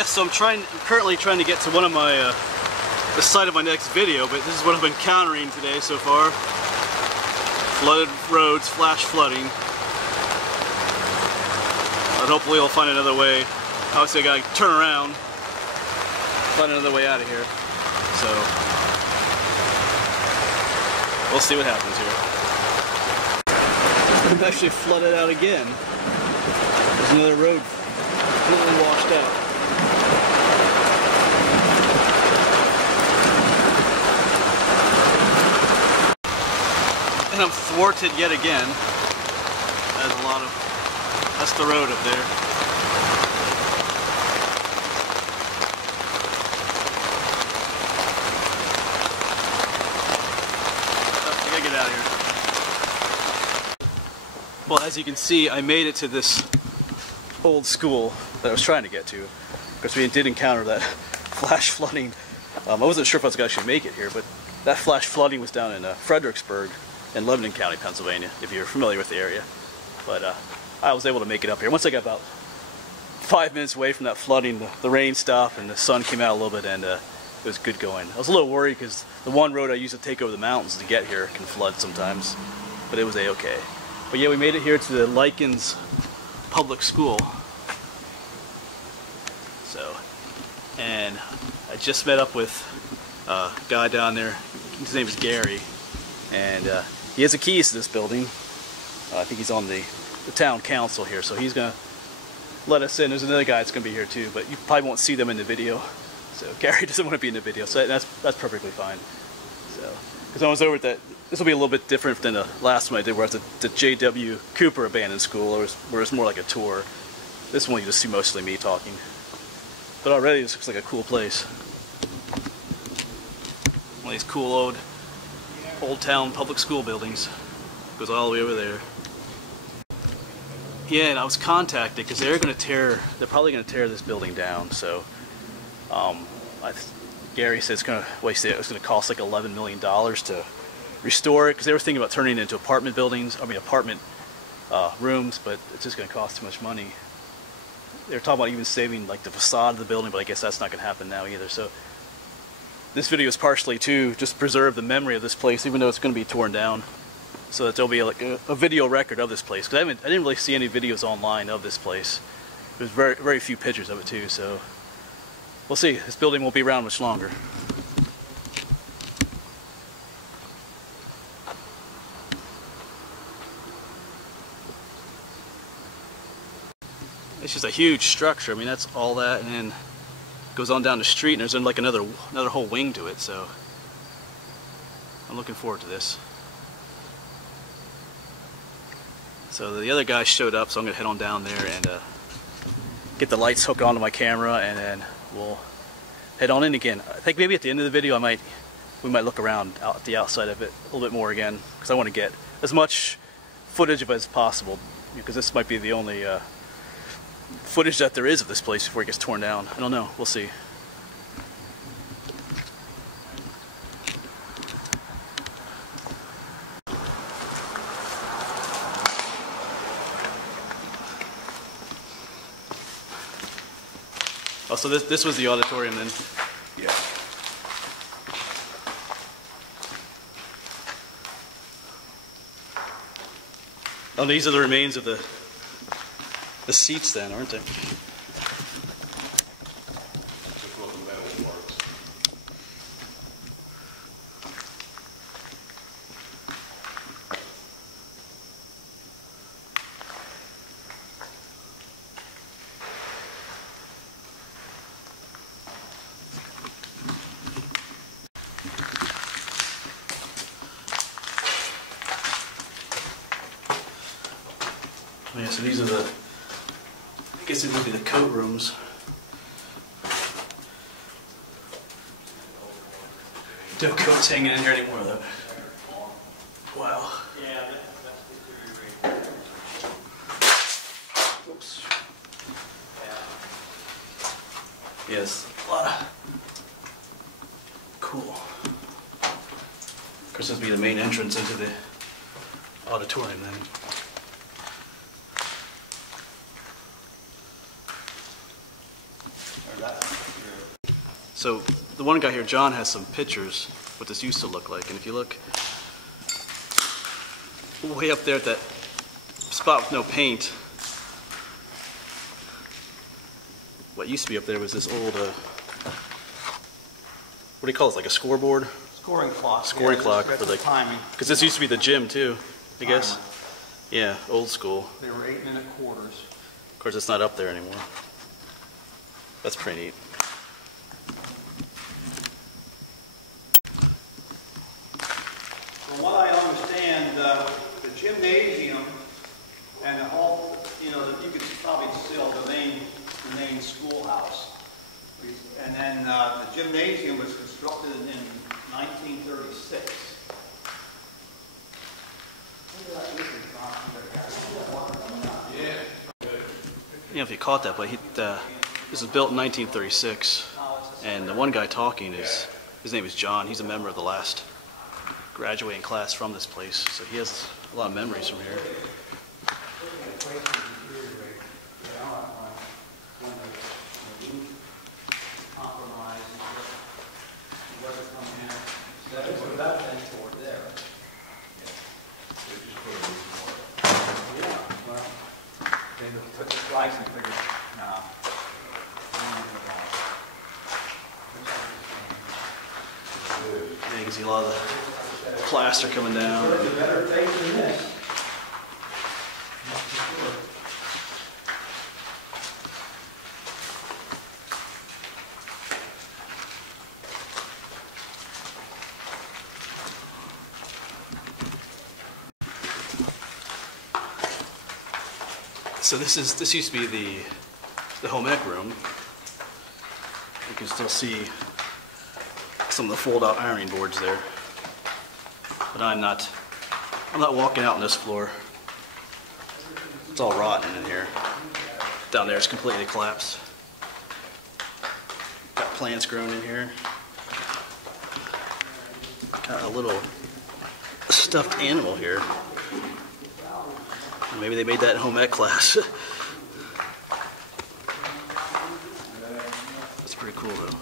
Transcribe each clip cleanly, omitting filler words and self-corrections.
Yeah, so I'm currently trying to get to one of my, the site of my next video, but this is what I've been encountering today so far. Flooded roads, flash flooding. But hopefully I'll find another way. Obviously I gotta turn around, find another way out of here. So, we'll see what happens here. I'm actually flooded out again. There's another road completely washed out. And I'm thwarted yet again. That's the road up there. Oh, I gotta get out of here. Well, as you can see, I made it to this old school that I was trying to get to. Because we did encounter that flash flooding. I wasn't sure if I was going to actually make it here, but that flash flooding was down in Fredericksburg in Lebanon County, Pennsylvania, if you're familiar with the area. But I was able to make it up here. Once I got about 5 minutes away from that flooding, the rain stopped and the sun came out a little bit, and it was good going. I was a little worried because the one road I used to take over the mountains to get here can flood sometimes, but it was a-okay. But yeah, we made it here to the Lykens public school. So, and I just met up with a guy down there. His name is Gary, and he has the keys to this building. I think he's on the town council here, so he's gonna let us in. There's another guy that's gonna be here too, but you probably won't see them in the video. So Gary doesn't want to be in the video, so that's perfectly fine. So, because I was over at that, this will be a little bit different than the last one I did, where I was at the J.W. Cooper Abandoned School, where it's more like a tour. This one you just see mostly me talking. But already this looks like a cool place. One of these cool old town public school buildings. Goes all the way over there. Yeah, and I was contacted because they're probably going to tear this building down. So, Gary said it's going to cost like $11 million to restore it, because they were thinking about turning it into apartment rooms, but it's just going to cost too much money. They were talking about even saving like the facade of the building, but I guess that's not going to happen now either. So, this video is partially to just preserve the memory of this place, even though it's going to be torn down. So that there'll be like a video record of this place. Because I didn't really see any videos online of this place. There's very, very few pictures of it too. So we'll see. This building won't be around much longer. It's just a huge structure. I mean, that's all that, and then it goes on down the street, and there's like another whole wing to it. So I'm looking forward to this. So the other guy showed up, so I'm going to head on down there and get the lights hooked onto my camera, and then we'll head on in again. I think maybe at the end of the video we might look around at the outside of it a little bit more again, because I want to get as much footage of it as possible, because this might be the only footage that there is of this place before it gets torn down. I don't know. We'll see. Oh, so this was the auditorium then? Yeah. Oh, these are the remains of the seats then, aren't they? Yeah, so these are I guess it would be the coat rooms. No coats hanging in here anymore though. Wow. Oops. Yes, a lot of cool. Of course, this would be the main entrance into the auditorium then. So the one guy here, John, has some pictures what this used to look like, and if you look way up there at that spot with no paint, what used to be up there was this old, what do you call it, like a scoreboard? Scoring clock. Scoring clock for the timing. Because this used to be the gym too, I guess. Yeah, old school. They were 8-minute quarters. Of course, it's not up there anymore. That's pretty neat. From what I understand, the gymnasium and the whole, you know, you could probably still the main schoolhouse. And then the gymnasium was constructed in 1936. You know, if you caught that, but this was built in 1936, and the one guy talking his name is John. He's a member of the last graduating class from this place, so he has a lot of memories from here. Yeah, you can see a lot of the plaster coming down. So this used to be the home ec room. You can still see some of the fold-out ironing boards there. But I'm not walking out on this floor. It's all rotten in here. Down there it's completely collapsed. Got plants growing in here. Got a little stuffed animal here. Maybe they made that in home ec class. That's pretty cool though.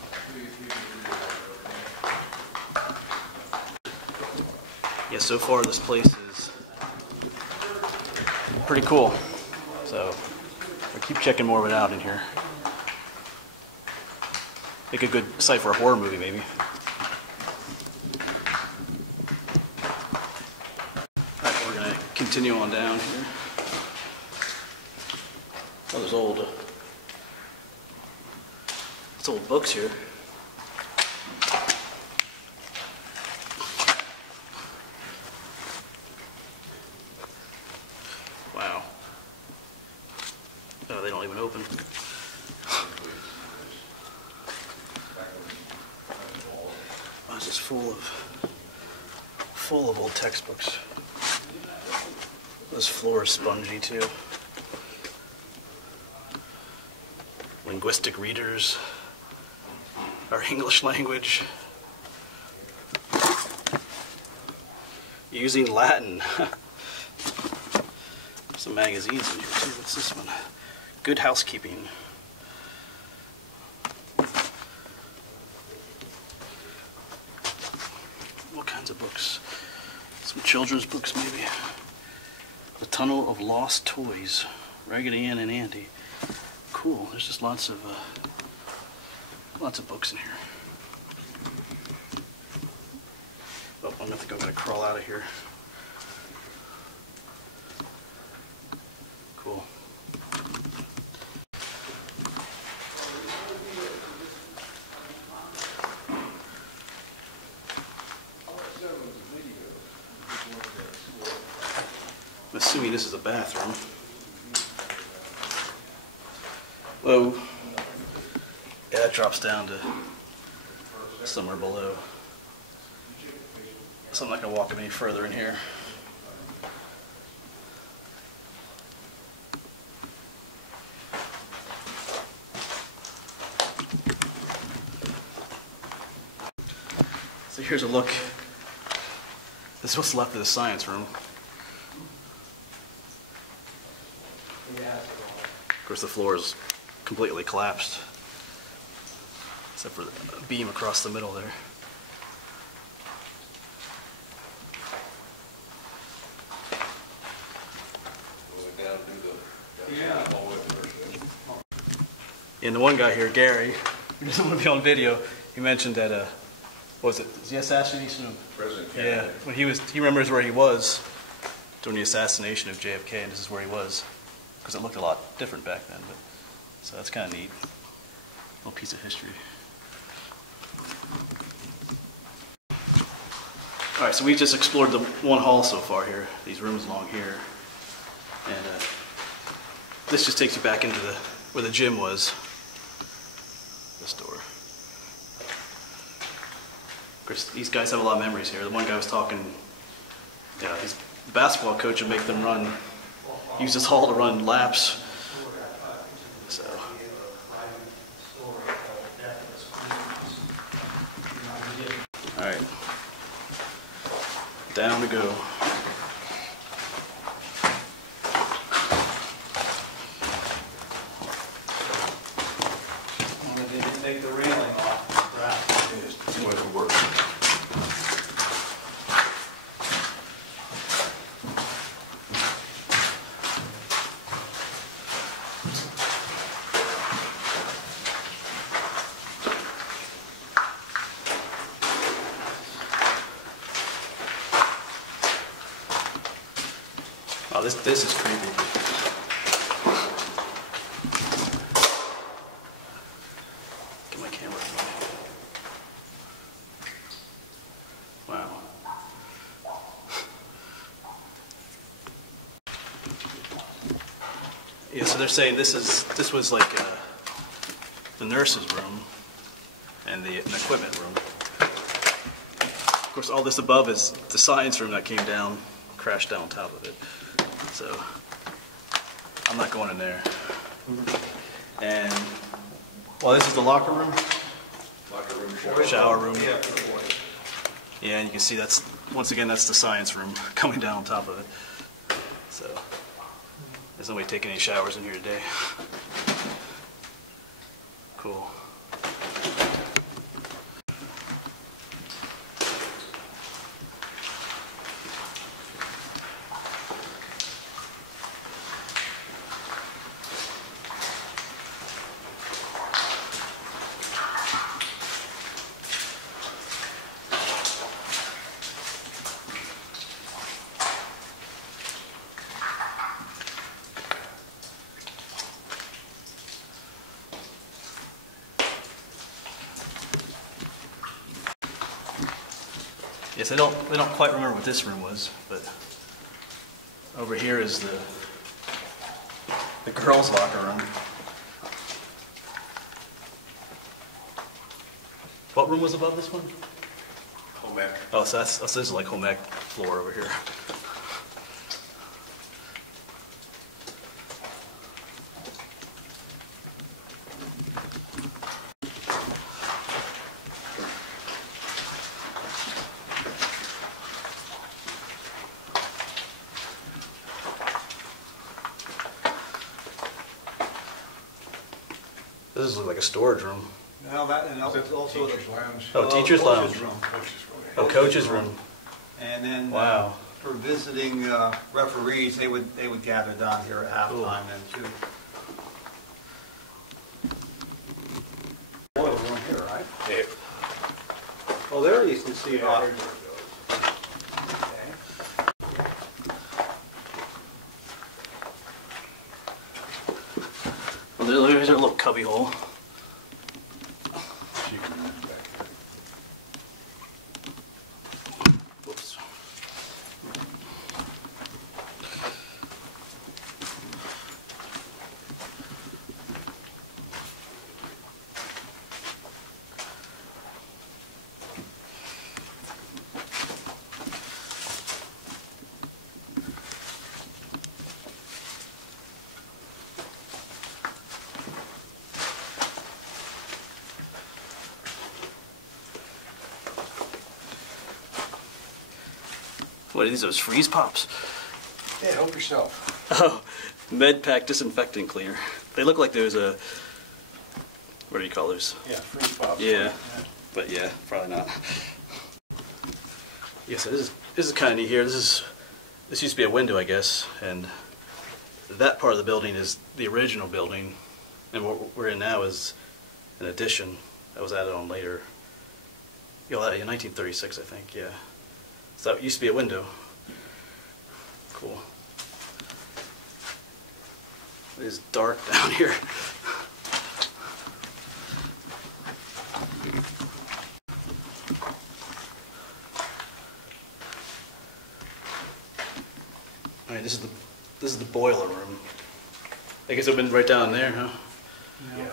Yeah, so far this place is pretty cool. So I'll keep checking more of it out in here. Make a good site for a horror movie maybe. Alright, we're gonna continue on down here. Oh, there's old books here. Wow. Oh, they don't even open. Oh, it's just full of old textbooks. This floor is spongy too. Linguistic readers, our English language, using Latin. Some magazines in here too. What's this one? Good Housekeeping. What kinds of books? Some children's books maybe. The Tunnel of Lost Toys. Raggedy Ann and Andy. Cool. There's just lots of books in here. Oh, I think I'm gonna crawl out of here. Cool. I'm assuming this is a bathroom. Whoa. Yeah, it drops down to somewhere below. So I'm not going to walk any further in here. So here's a look. This is what's left of the science room. Of course, the floor is completely collapsed. except for the beam across the middle there. And the one guy here, Gary, who doesn't want to be on video, he mentioned that, what was it the assassination of President Kennedy? Yeah, when he remembers where he was during the assassination of JFK, and this is where he was, because it looked a lot different back then. But so that's kind of neat, little piece of history. All right, so we've just explored the one hall so far here, these rooms along here, and this just takes you back into where the gym was. This door. Of course, these guys have a lot of memories here. The one guy was talking, his basketball coach would make them use this hall to run laps. So. All right. Down we go. Take the railing off the grass. It's too much work. Oh, this is creepy. Get my camera. Wow. Yeah, so they're saying this was like the nurse's room and the equipment room. Of course, all this above is the science room that came down, crashed down on top of it. So I'm not going in there. And well, this is the locker room. Locker room, Shower room. Yeah. Yeah, and you can see that's once again that's the science room coming down on top of it. So there's nobody taking any showers in here today. Cool. Yes, they don't quite remember what this room was, but over here is the girls' locker room. What room was above this one? Home ec. Oh, so this is like home ec floor over here. This is like a storage room. Well, and also Teacher's lounge. Oh, teacher's lounge. Coach's room. Oh, coach's room. And then Wow. for visiting referees, they would gather down here at halftime then too. Boiler room here, right? Yeah. Oh, there you can see it. Okay. Well, there's a little cubby hole. Whoops. What are these, those freeze pops? Yeah, help yourself. Oh, Med Pack disinfectant cleaner. They look like there's what do you call those? Yeah, freeze pops. Yeah, but yeah, probably not. Yeah, so this is kind of neat here. This used to be a window, I guess, and that part of the building is the original building, and what we're in now is an addition that was added on later. In 1936, I think. Yeah. So it used to be a window. Cool. It is dark down here. All right, this is the boiler room. I guess I've been right down there, huh? Yeah.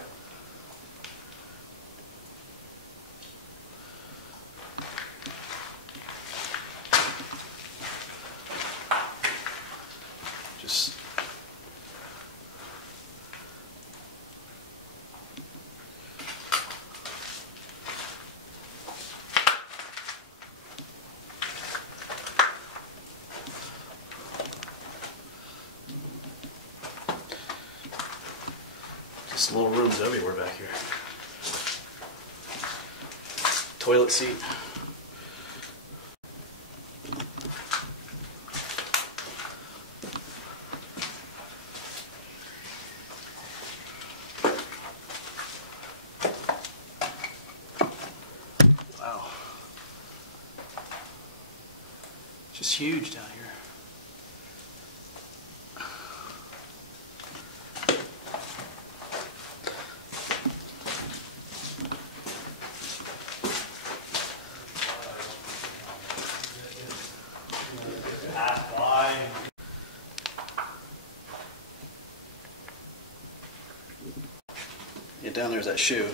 Just little rooms everywhere back here. Toilet seat. Wow. Just huge down here. Yeah, down there's that shoe.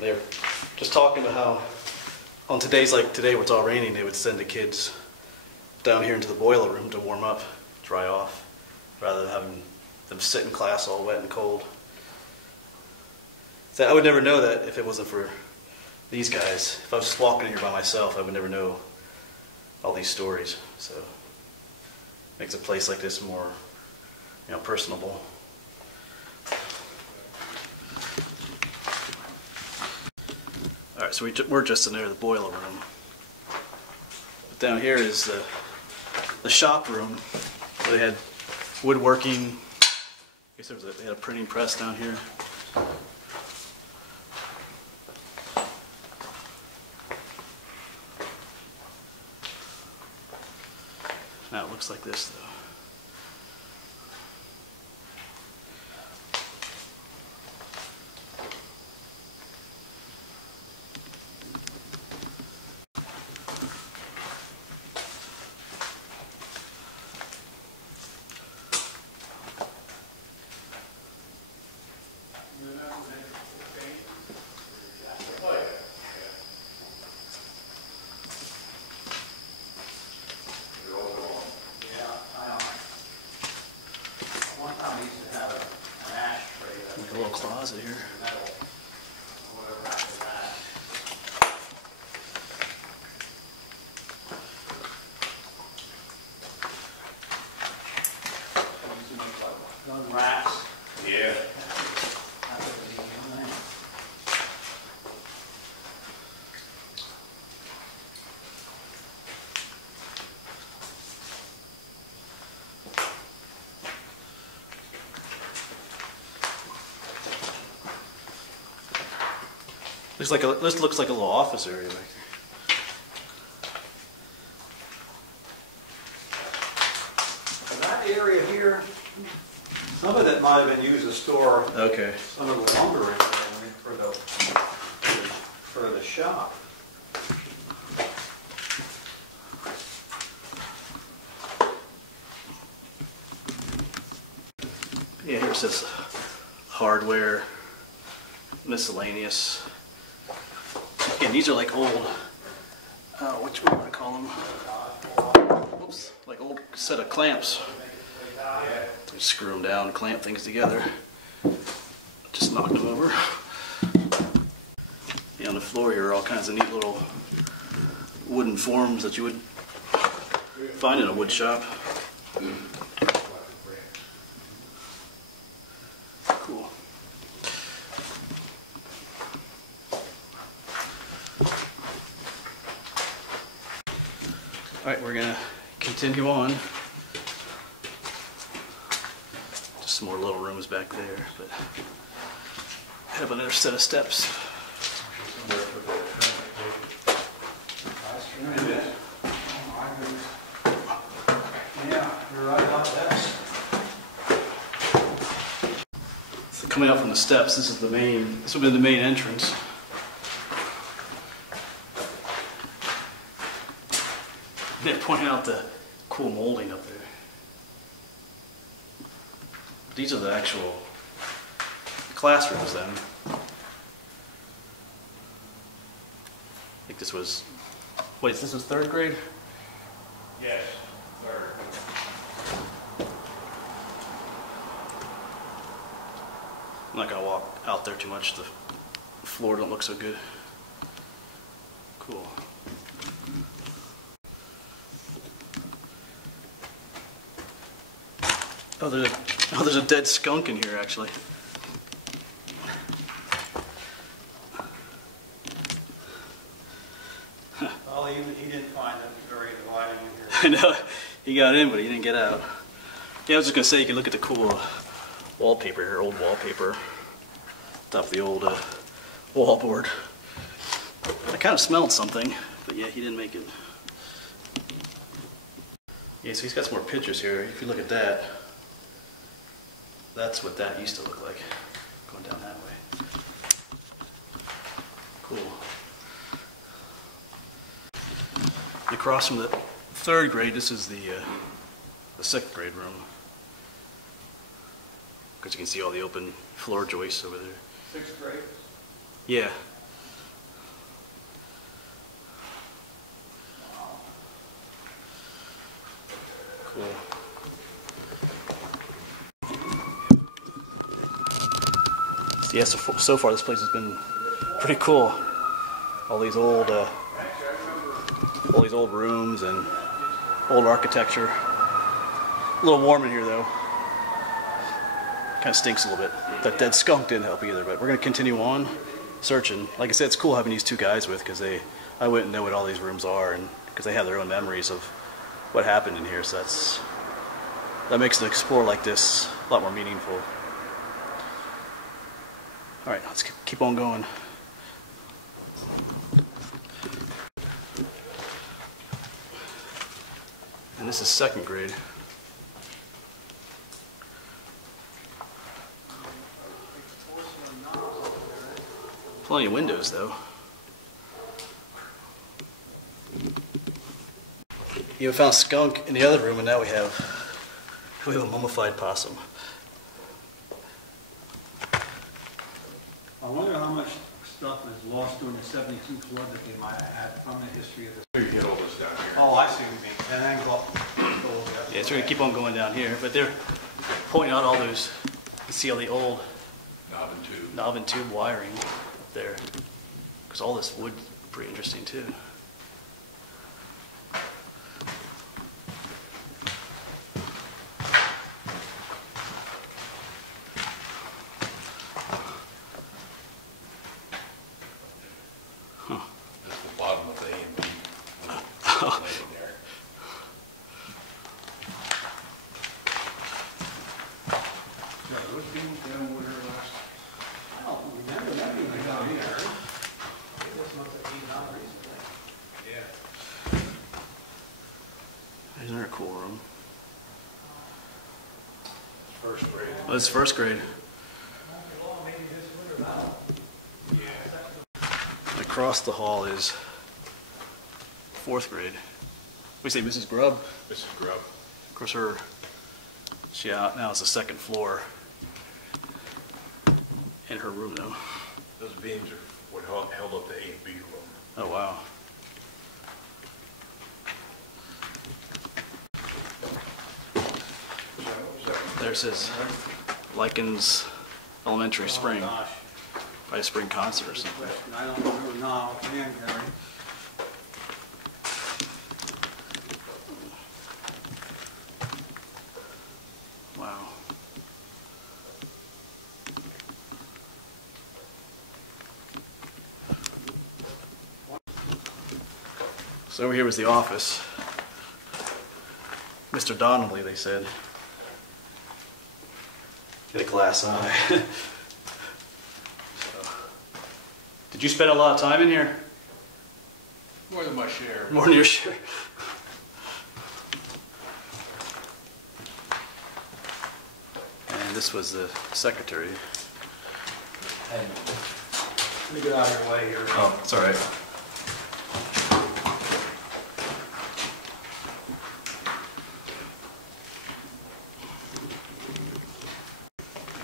They're just talking about how on days like today where it's all raining, they would send the kids down here into the boiler room to warm up, dry off, rather than having them sit in class all wet and cold. So I would never know that if it wasn't for these guys. If I was just walking in here by myself, I would never know all these stories. So it makes a place like this more, personable. All right, so we're just in there, the boiler room. But down here is the shop room. Where they had woodworking. I guess they had a printing press down here. Now it looks like this, though. A little closet here. Rats. Yeah. This looks like a little office area back here. That area here, some of it might have been used to store Okay. some of the lumber in there for the shop. Yeah, here it says hardware, miscellaneous. Again, these are like old, what do you want to call them? Oops, like old set of clamps. Just screw them down, clamp things together. Just knocked them over. Yeah, on the floor here are all kinds of neat little wooden forms that you would find in a wood shop. Cool. Alright, we're gonna continue on. Just some more little rooms back there, but I have another set of steps. Yeah, you're right about that. So coming out from the steps, this would be the main entrance. They're pointing out the cool molding up there. These are the actual classrooms then. I think this was, wait, this was 3rd grade? Yes, third. I'm not gonna walk out there too much. The floor don't look so good. Cool. Oh, there's a dead skunk in here, actually. Well, he didn't find it very inviting here. I know, he got in, but he didn't get out. Yeah, I was just gonna say, you can look at the cool wallpaper here, old wallpaper. Top of the old wallboard. I kind of smelled something, but yeah, he didn't make it. Yeah, so he's got some more pictures here. If you look at that, that's what that used to look like, going down that way. Cool. Across from the 3rd grade, this is the 2nd grade room. Because you can see all the open floor joists over there. 6th grade? Yeah. Cool. Yeah, so far this place has been pretty cool. All these old rooms and old architecture. A little warm in here though. Kind of stinks a little bit. That dead skunk didn't help either, but we're going to continue on searching. Like I said, it's cool having these two guys with, because I wouldn't know what all these rooms are, and because they have their own memories of what happened in here, so that makes an explore like this a lot more meaningful. Alright, let's keep on going. And this is 2nd grade. Plenty of windows though. You found skunk in the other room, and now we have a mummified possum. I wonder how much stuff is lost during the 72 flood that they might have had from the history of this. You get all this down here. Oh, I see what you mean. And then go. Yeah, so we're gonna keep on going down here, but they're pointing out all those. You see all the old knob and tube wiring up there, because all this wood's pretty interesting too. That's the bottom of the A and B. There. Yeah, those beams down were there last. I don't remember that being down here. This must have been down recently. Yeah. Isn't there a cool room? 1st grade. Oh, this is 1st grade. Across the hall is 4th grade. We say Mrs. Grubb. Mrs. Grubb. Of course, she out now is the 2nd floor in her room though. Those beams are what held up the A and B room. Oh wow. There it says Lykens Elementary Spring. Oh, gosh. Probably a spring concert or something. I don't remember now. Man, Gary. Wow. So over here was the office. Mr. Donnelly, they said. Get a glass eye. So, did you spend a lot of time in here? More than my share. More than your share. And this was the secretary. Hey, let me get out of your way here. Oh, it's all right.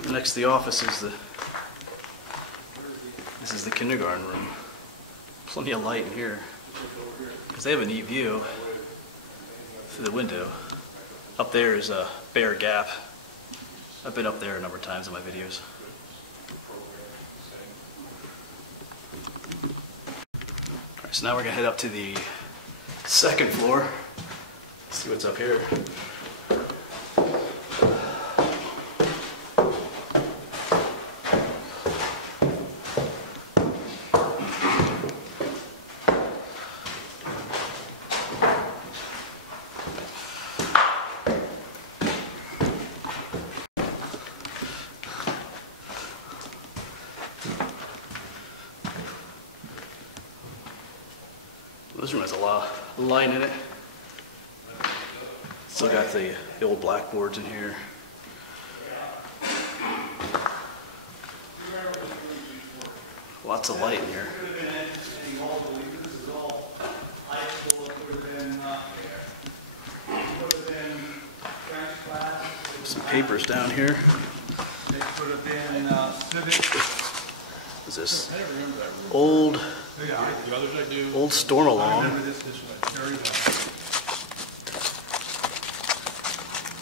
Next to the office is this is the kindergarten room. Plenty of light in here because they have a neat view through the window. Up there is a Bear Gap. I've been up there a number of times in my videos. All right, so now we're gonna head up to the second floor. See what's up here. This room has a lot of line in it. Still got the old blackboards in here. Lots of light in here. Some papers down here. Is this old storm alarm?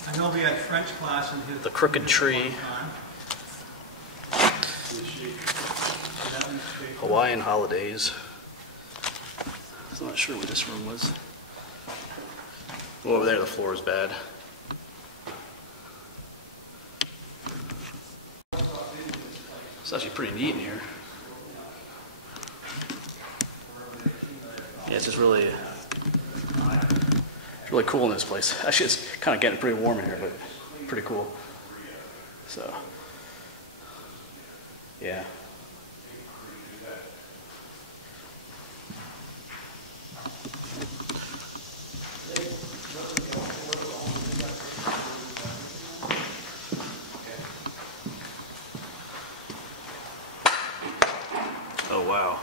I know we had French class in his. The Crooked Tree. Hawaiian Holidays. I'm not sure where this room was. Well, over there the floor is bad. It's actually pretty neat in here. Yeah, it's just really cool in this place. Actually, it's kind of getting pretty warm in here, but pretty cool. So, yeah. Oh, wow.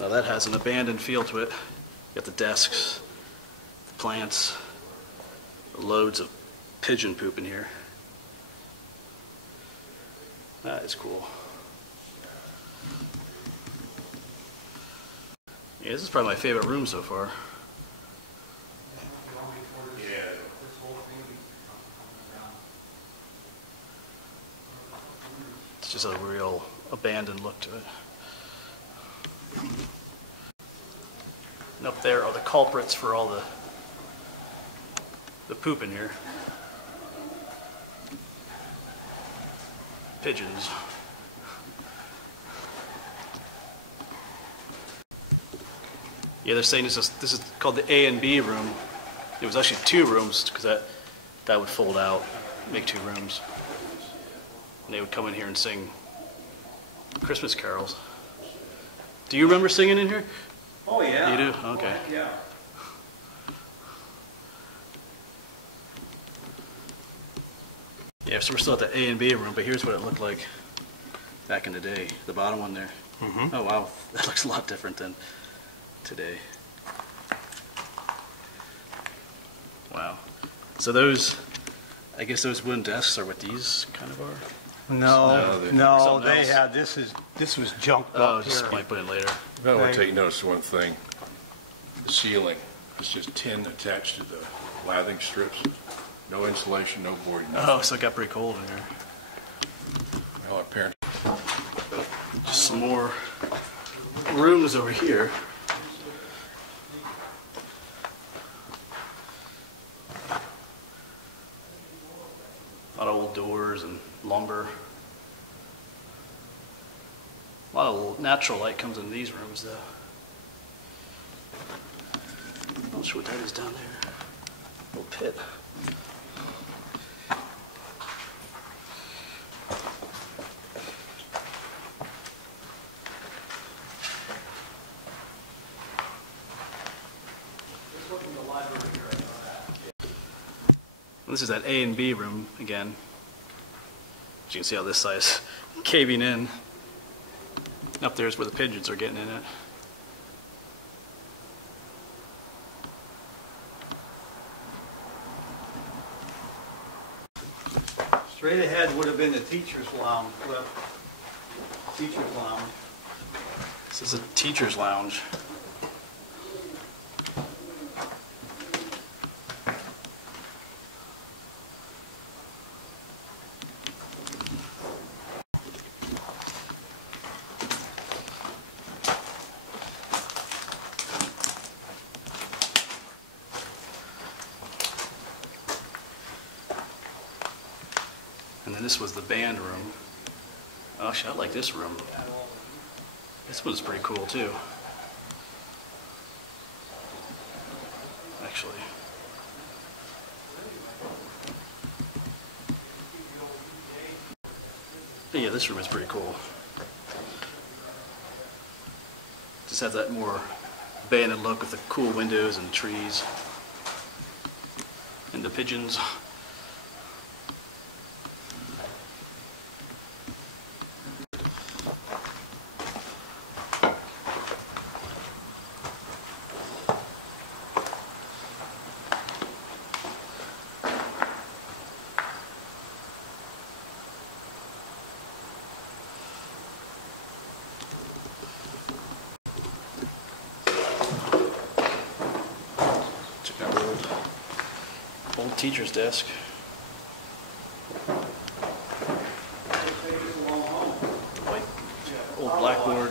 Now that has an abandoned feel to it. You got the desks, the plants, loads of pigeon poop in here. That is cool. Yeah, this is probably my favorite room so far. It's just a real abandoned look to it. And up there are the culprits for all the poop in here. Pigeons. Yeah, they're saying this is called the A and B room. It was actually 2 rooms because that would fold out, make 2 rooms. And they would come in here and sing Christmas carols. Do you remember singing in here? Oh, yeah. You do? Okay. Oh, yeah. Yeah, so we're still at the A and B room, but here's what it looked like back in the day. The bottom one there. Mm-hmm. Oh, wow. That looks a lot different than today. Wow. So those, I guess those wooden desks are what these kind of are? No, they had, this was junked Oh, up just here. might put in later. I want to take notice of one thing. The ceiling, it's just tin attached to the lathing strips. No insulation, no boarding. Oh, so it got pretty cold in here. Well, apparently. Just some more rooms over here. A lot of old doors and lumber. A lot of natural light comes into these rooms, though. not sure what that is down there. Little pit. This is that A and B room again. As you can see how this side is caving in. Up there's where the pigeons are getting in it. Straight ahead would have been the teacher's lounge. Teacher's lounge. This is a teacher's lounge. And then this was the band room. Actually, I like this room. This one's pretty cool too. Actually. But yeah, this room is pretty cool. Just has that more abandoned look with the cool windows and trees. And the pigeons. Check out the old teacher's desk. White, old blackboard.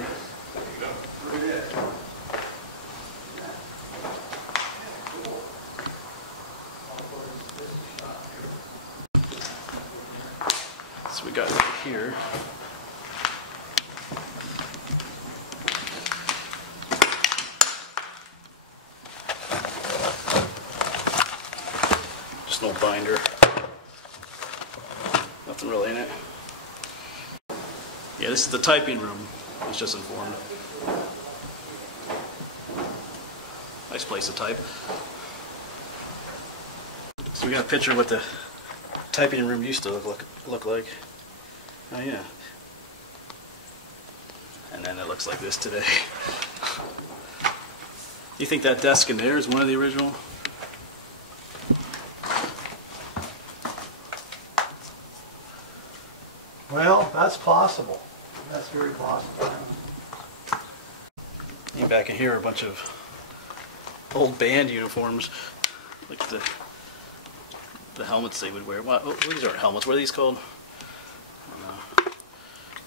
So we got right here. Just an old binder. Nothing really in it. Yeah, this is the typing room. I was just informed. Nice place to type. So we got a picture of what the typing room used to look like. Oh yeah. And then it looks like this today. You think that desk in there is one of the original? Well, that's possible. That's very possible. And back in here are a bunch of old band uniforms, like the helmets they would wear. What, these aren't helmets. What are these called? I don't know.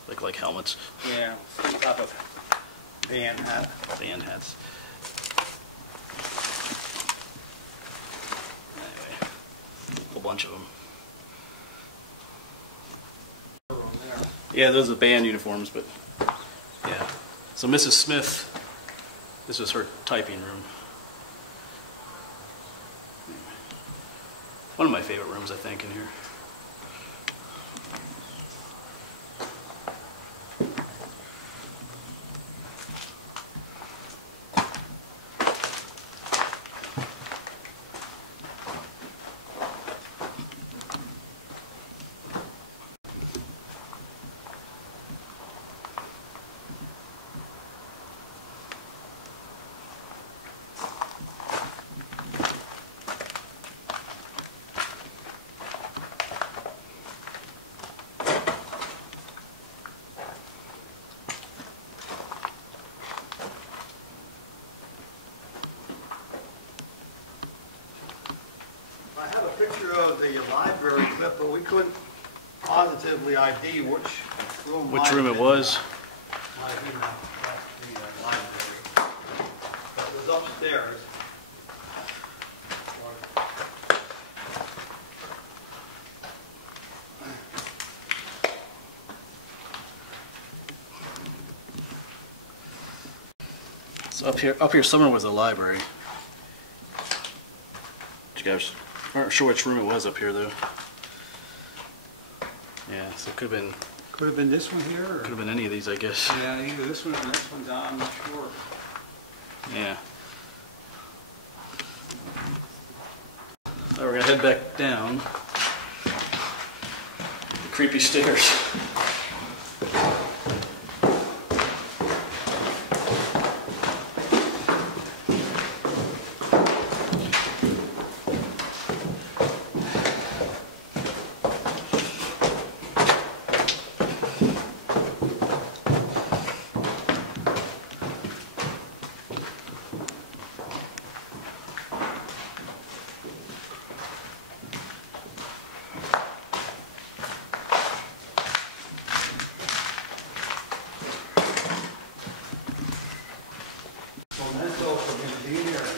Look like helmets. Yeah, some type of band hat. Band hats. Anyway, a whole bunch of them. Yeah, those are band uniforms, but yeah. So Mrs. Smith, this was her typing room. One of my favorite rooms, I think, in here. I have a picture of the library clip, but we couldn't positively ID which room. Which room it was? Might have been the library. But it was upstairs. So up here somewhere was the library. guys aren't sure which room it was up here though. Yeah, so it could Could have been this one here, or? have been any of these, I guess. Yeah, either this one or the next one down, I'm not sure. Yeah. Now we're gonna head back down the creepy stairs.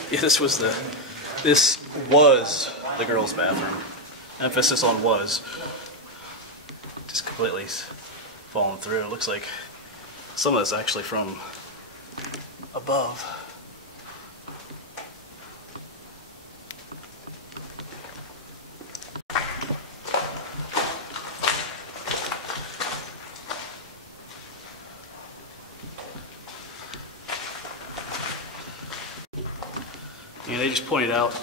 Yeah, this was the girls' bathroom. Emphasis on was. Just completely fallen through. It looks like some of that's actually from above. And they just pointed out,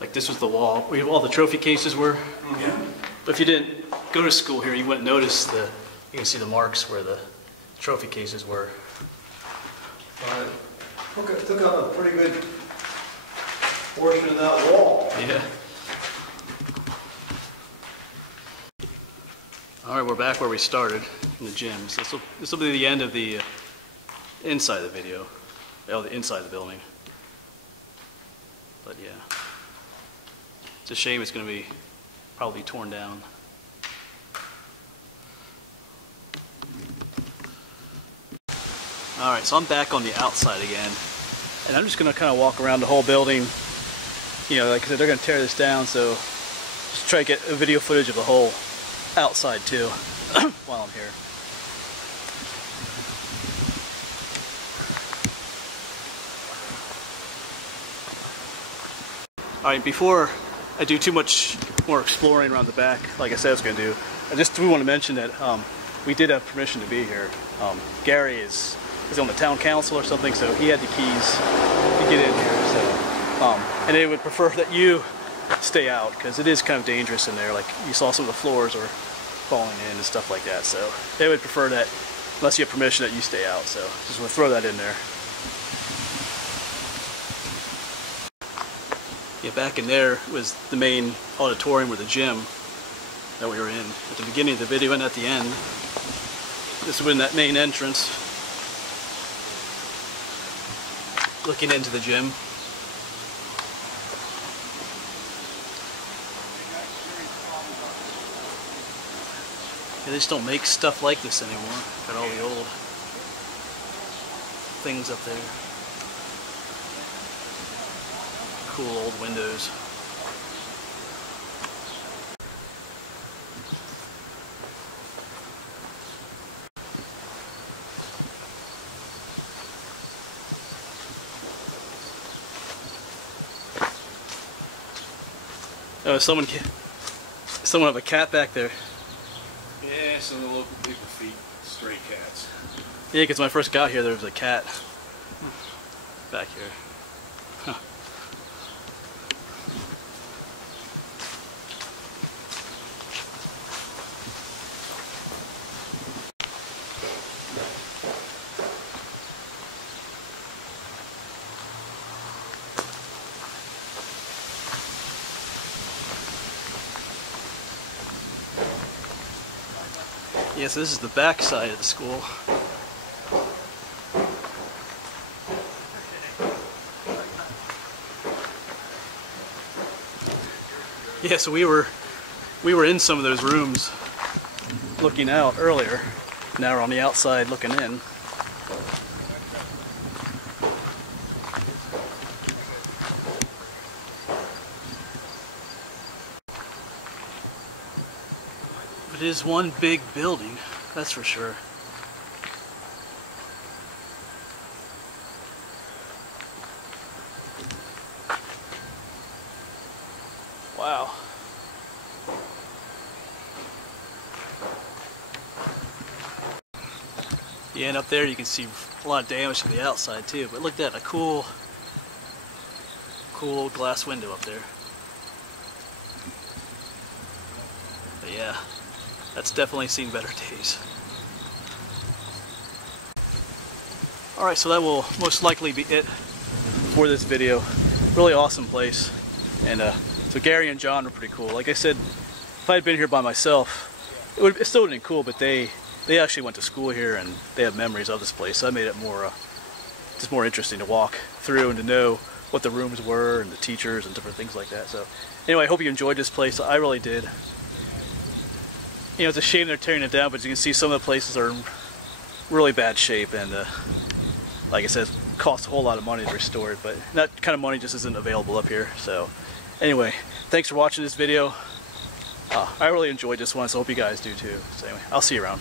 like this was the wall where all the trophy cases were. Mm-hmm. But if you didn't go to school here, you wouldn't notice you can see the marks where the trophy cases were. Took up a pretty good portion of that wall. Yeah. All right, we're back where we started in the gym. So this will be the end of the inside of the video. Oh, the inside of the building. But yeah, it's a shame it's going to be probably torn down. All right, so I'm back on the outside again, and I'm just going to kind of walk around the whole building. You know, like I said, they're going to tear this down, so just try to get a video footage of the whole outside too while I'm here. All right, before I do too much more exploring around the back, like I said I was going to do, I just do want to mention that we did have permission to be here. Gary is on the town council or something, so he had the keys to get in here. So, and they would prefer that you stay out because it is kind of dangerous in there. Like you saw, some of the floors are falling in and stuff like that. So they would prefer that, unless you have permission, that you stay out. So just want to throw that in there. Yeah, back in there was the main auditorium or the gym that we were in at the beginning of the video and at the end. This was in that main entrance, looking into the gym. Yeah, they just don't make stuff like this anymore. Got all the old things up there. Cool old windows. Oh, someone have a cat back there. Yeah, some of the local people feed stray cats. Yeah, because when I first got here, there was a cat back here. Huh. Yeah, so this is the back side of the school. Yeah, so we were in some of those rooms looking out earlier. Now we're on the outside looking in. It is one big building, that's for sure. Wow. Yeah, and up there you can see a lot of damage to the outside too, but look at that, a cool old glass window up there. But yeah, that's definitely seen better days. Alright, so that will most likely be it for this video. Really awesome place. And so Gary and John were pretty cool. Like I said, if I had been here by myself, it still would have been cool, but they actually went to school here and they have memories of this place. So that made it just more interesting to walk through and to know what the rooms were and the teachers and different things like that. So anyway, I hope you enjoyed this place. I really did. You know, it's a shame they're tearing it down, but as you can see, some of the places are in really bad shape, and like I said, it costs a whole lot of money to restore it, but that kind of money just isn't available up here. So anyway, thanks for watching this video. I really enjoyed this one, so I hope you guys do too. So anyway, I'll see you around.